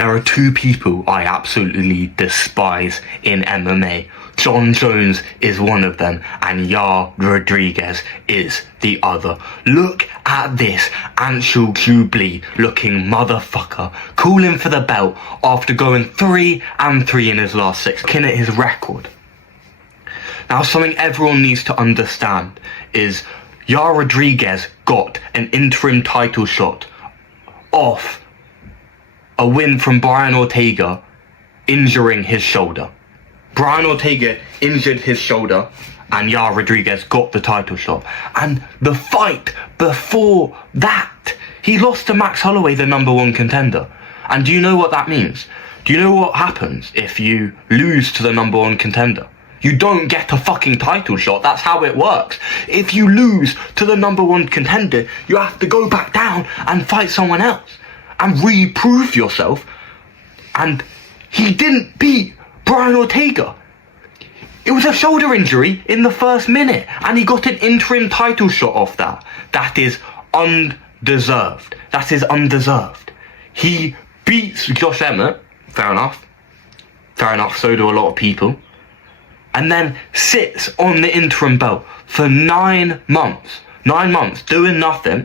There are two people I absolutely despise in MMA. John Jones is one of them, and Yair Rodriguez is the other. Look at this Anshul Jubilee looking motherfucker calling for the belt after going 3-3 in his last 6, looking at his record. Now, something everyone needs to understand is Yair Rodriguez got an interim title shot off a win from Brian Ortega injuring his shoulder. Brian Ortega injured his shoulder and Yair Rodriguez got the title shot. And the fight before that, he lost to Max Holloway, the #1 contender. And do you know what that means? Do you know what happens if you lose to the #1 contender? You don't get a fucking title shot. That's how it works. If you lose to the #1 contender, you have to go back down and fight someone else and reprove yourself. And he didn't beat Brian Ortega. It was a shoulder injury in the first minute, and he got an interim title shot off that. That is undeserved. That is undeserved. He beats Josh Emmett, fair enough. Fair enough, so do a lot of people. And then sits on the interim belt for 9 months. 9 months, doing nothing.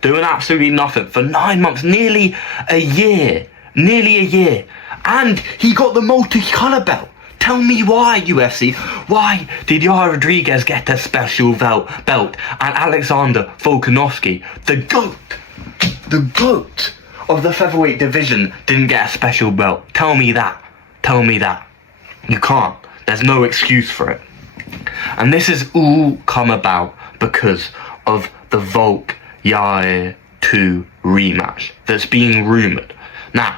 Doing absolutely nothing for 9 months, nearly a year. And he got the multicolour belt. Tell me why, UFC. Why did Yair Rodriguez get a special belt and Alexander Volkanovski, the GOAT of the featherweight division, didn't get a special belt? Tell me that. You can't. There's no excuse for it. And this has all come about because of the Volk Yair 2 rematch that's being rumoured. Now,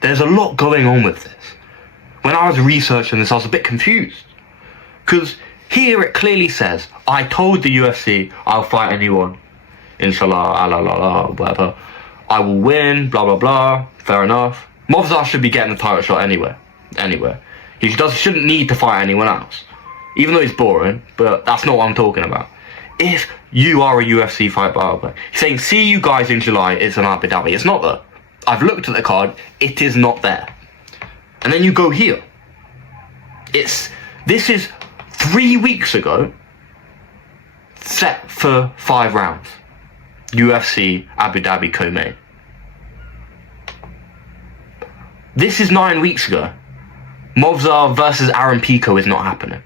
there's a lot going on with this. When I was researching this, I was a bit confused. Because here it clearly says, I told the UFC I'll fight anyone. Inshallah, whatever. I will win, blah, blah, blah. Fair enough. Movzar should be getting the title shot anywhere. He shouldn't need to fight anyone else. Even though he's boring, but that's not what I'm talking about. If you are a UFC fight, blah, blah, blah. He's saying, see you guys in July, it's an Abu Dhabi. It's not there. I've looked at the card, it is not there. And then you go here. This is 3 weeks ago, set for 5 rounds. UFC Abu Dhabi co-main. This is 9 weeks ago. Movzar versus Aaron Pico is not happening.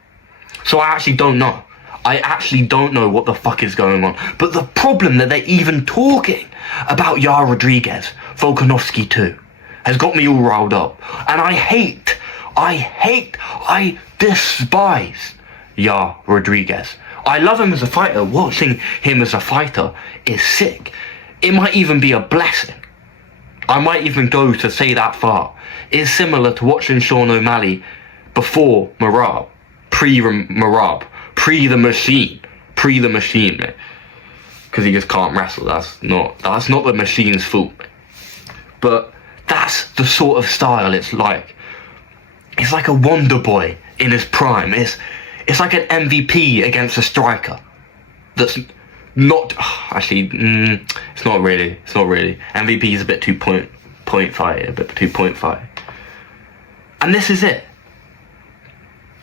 So I actually don't know. I actually don't know what the fuck is going on. But the problem that they're even talking about Yair Rodriguez, Volkanovski too, has got me all riled up. And I despise Yair Rodriguez. I love him as a fighter. Watching him as a fighter is sick. It might even be a blessing. I might even go to say that far. It's similar to watching Sean O'Malley before Marab, pre-Marab, pre the machine, mate. Because he just can't wrestle. That's not the machine's fault, mate. But that's the sort of style it's like. It's like a Wonder Boy in his prime. It's like an MVP against a striker. That's not actually. It's not really. MVP is a bit too point fight. And this is it.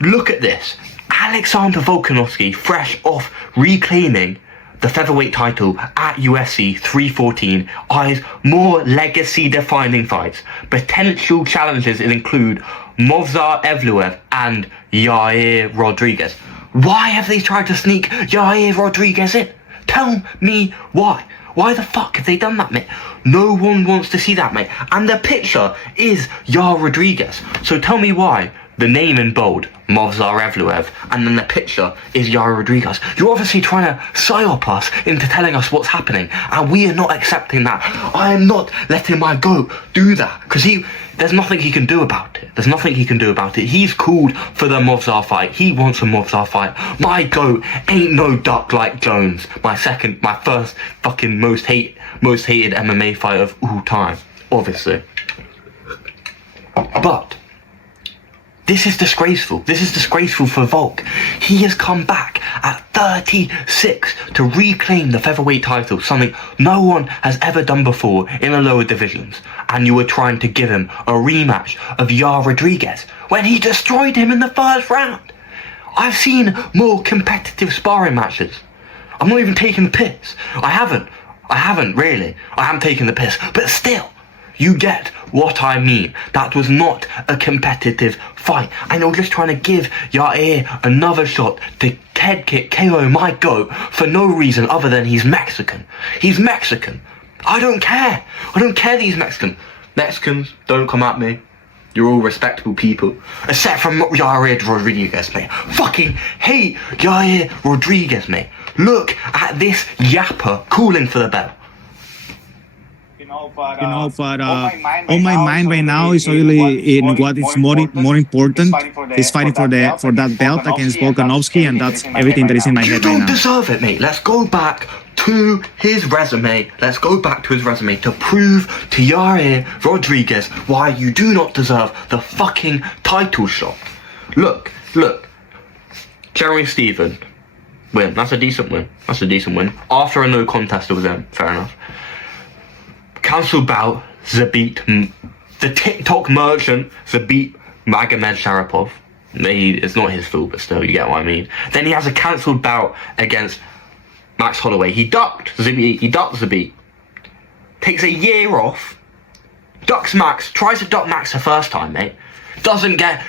Look at this. Alexander Volkanovski, fresh off reclaiming the featherweight title at UFC 314, eyes more legacy-defining fights. Potential challenges include Movzar Evloev and Yair Rodriguez. Why have they tried to sneak Yair Rodriguez in? Tell me why. Why the fuck have they done that, mate? No one wants to see that, mate. And the picture is Yair Rodriguez. So tell me why. The name in bold, Movzar Evloev, and then the picture is Yair Rodriguez. You're obviously trying to psyop us into telling us what's happening, and we are not accepting that. I am not letting my GOAT do that, because there's nothing he can do about it. He's called for the Movzar fight. He wants a Movzar fight. My GOAT ain't no duck like Jones. My first fucking most hated MMA fight of all time, obviously. But This is disgraceful. This is disgraceful for Volk. He has come back at 36 to reclaim the featherweight title, something no one has ever done before in the lower divisions. And you were trying to give him a rematch of Yair Rodriguez when he destroyed him in the first round. I've seen more competitive sparring matches. I'm not even taking the piss. I haven't really. I am taking the piss. But still, you get what I mean. That was not a competitive fight. And you're just trying to give Yair another shot to head kick KO my goat for no reason other than he's Mexican. He's Mexican. I don't care. I don't care that he's Mexican. Mexicans, don't come at me. You're all respectable people. Except for Yair Rodriguez, mate. Fucking hate Yair Rodriguez, mate. Look at this yapper calling for the bell. But on my mind right now is really in what is more important is fighting for that belt against Volkanovski, and that's everything that is in my head right now. You don't deserve it, mate. Let's go back to his resume. Let's go back to his resume to prove to Yair Rodriguez why you do not deserve the fucking title shot. Look. Jeremy Steven win. That's a decent win. After a no contest with him, fair enough. Cancelled bout, Zabit, the TikTok merchant, Zabit Magomed Sharapov. It's not his fault, but still, you get what I mean. Then he has a cancelled bout against Max Holloway. He ducked Zabit. Takes a year off. Ducks Max. Tries to duck Max the first time, mate. Doesn't get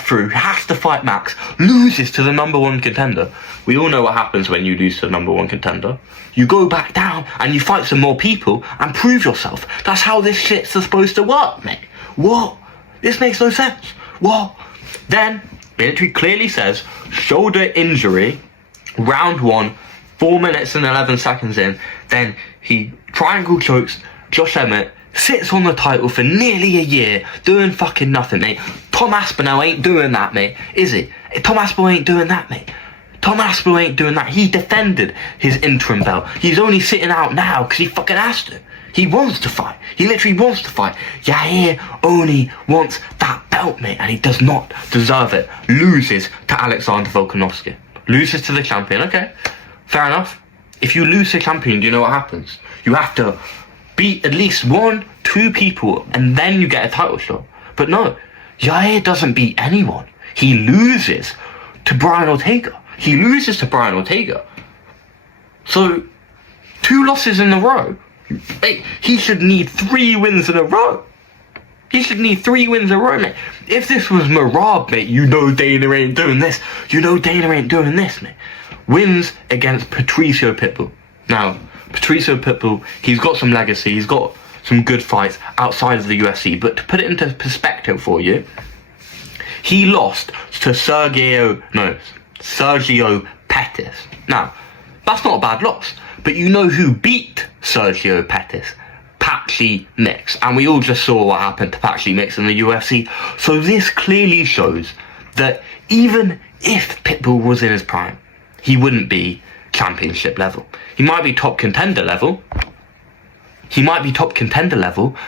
through. Has to fight Max. Loses to the number one contender. We all know what happens when you lose to the number one contender. You go back down and you fight some more people and prove yourself. That's how this shit's supposed to work, mate. What? This makes no sense. What? Then, military clearly says, shoulder injury, round 1, 4 minutes and 11 seconds in. Then he triangle chokes Josh Emmett, sits on the title for nearly a year, doing fucking nothing, mate. Tom Aspinall ain't doing that, mate, is he? Tom Aspinall ain't doing that, mate. Tom Aspinall ain't doing that. He defended his interim belt. He's only sitting out now because he fucking has to. He wants to fight. He literally wants to fight. Yair only wants that belt, mate, and he does not deserve it. Loses to Alexander Volkanovski. Loses to the champion, okay. Fair enough. If you lose to the champion, do you know what happens? You have to beat at least 1-2 people and then you get a title shot. But no, Yair doesn't beat anyone. He loses to Brian Ortega. So, 2 losses in a row. Mate, he should need 3 wins in a row. Mate. If this was Marab, mate, you know Dana ain't doing this. Mate. Wins against Patricio Pitbull. Now, Patricio Pitbull, he's got some legacy. He's got some good fights outside of the UFC. But to put it into perspective for you, he lost to Sergio Pettis. Now, that's not a bad loss. But you know who beat Sergio Pettis? Patchy Mix. And we all just saw what happened to Patchy Mix in the UFC. So this clearly shows that even if Pitbull was in his prime, he wouldn't be championship level. He might be top contender level.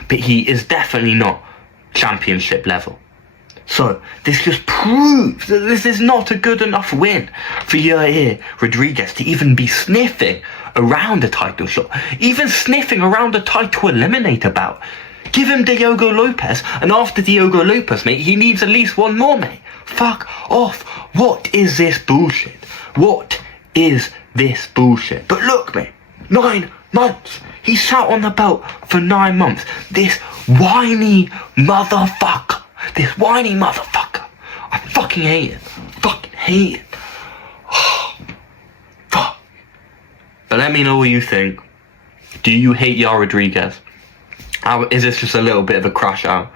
But he is definitely not championship level. So this just proves that this is not a good enough win for Yair Rodriguez to even be sniffing around a title shot, even sniffing around a title eliminator bout. Give him Diogo Lopez, and after Diogo Lopez, mate, he needs at least 1 more, mate. Fuck off. What is this bullshit? But look, mate, 9 months. He sat on the belt for 9 months. This whiny motherfucker. I fucking hate it. Fuck. But let me know what you think. Do you hate Yair Rodriguez? Is this just a little bit of a crash out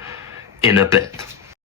in a bit?